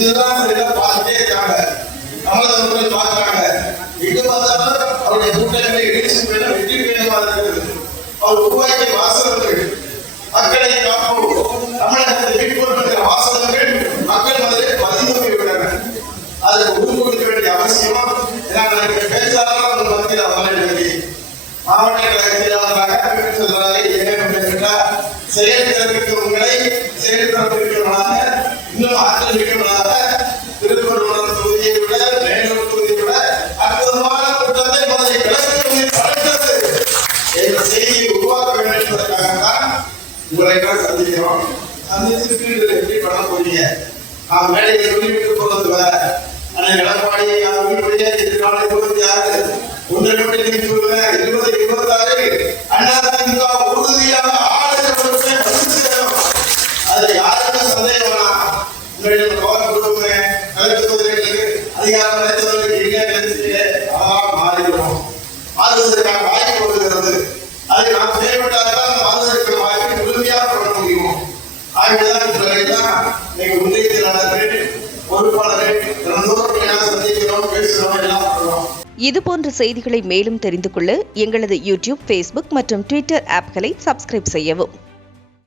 இதுதான் பார்த்துட்டே இருக்காங்க. கமலஹாசன் பார்க்கிறாங்க. எங்க பார்த்தாலும் அவருடைய கூட்டங்களை இணைச்சு வெற்றி பெறுவதாக இருக்கிறது. அவர் உருவாக்கிய வாசகங்கள் மக்களை காப்போம், தமிழகத்தை மீட்போம் என்ற வாசகங்கள் மக்கள் மனதில் பதிந்து போய்விட்டன. அதுக்கு உறுதி கொடுக்க வேண்டிய அவசியம் பேச்சாளர் மத்தியில் அவர்கள் மாவட்ட கழக செயலாளராக சொல்றாரு. செயல்திறனுக்கு உங்களை செயல்திறனுக்குள்ளாக இன்னும் ஆற்றல் மிக்கவர்களாக திருப்பூர் தொகுதியை விட மேலூர் தொகுதியை விட அற்புதமான கூட்டத்தை மனதை கிளப்பி அழைத்தது என்ற செய்தியை உருவாக்க வேண்டும் என்பதற்காகத்தான் உங்களை சந்திக்கிறோம். சந்திச்சுட்டு எப்படி பண்ண போறீங்க? நாம் மேடையை சொல்லிவிட்டு போறது வேற. ஆனால் எடப்பாடி வீட்டுடைய எதிர்கால 26 ஒன்றை மட்டும் நீங்க சொல்லுவேன் 20, 26 அதிமுக உறுதியாக அதுல யாருக்கும் சந்தேகம் வேணாம். உங்களுடைய பவர் கொடுங்க கலெக்டர்களுக்கு அதிகாரம் அளித்தவர்களுக்கு இல்லை நினைச்சிட்டு அதெல்லாம் மாறிடும். மாறுவதற்கான வாய்ப்பு வருகிறது. அதை நாம் செயல்பட்டால்தான் மாறுவதற்கான வாய்ப்பை உறுதியாக பண்ண முடியும். ஆகியதான் நீங்க ஒன்றிய செயலாளர்கள் பொறுப்பாளர்கள் தினந்தோறும் சந்திக்கிறோம், பேசுகிறோம், எல்லாம் பண்ணுறோம். இதுபோன்ற செய்திகளை மேலும் தெரிந்து கொள்ள எங்களது யூடியூப், ஃபேஸ்புக் மற்றும் ட்விட்டர் ஆப்களை சப்ஸ்கிரைப் செய்யவும்.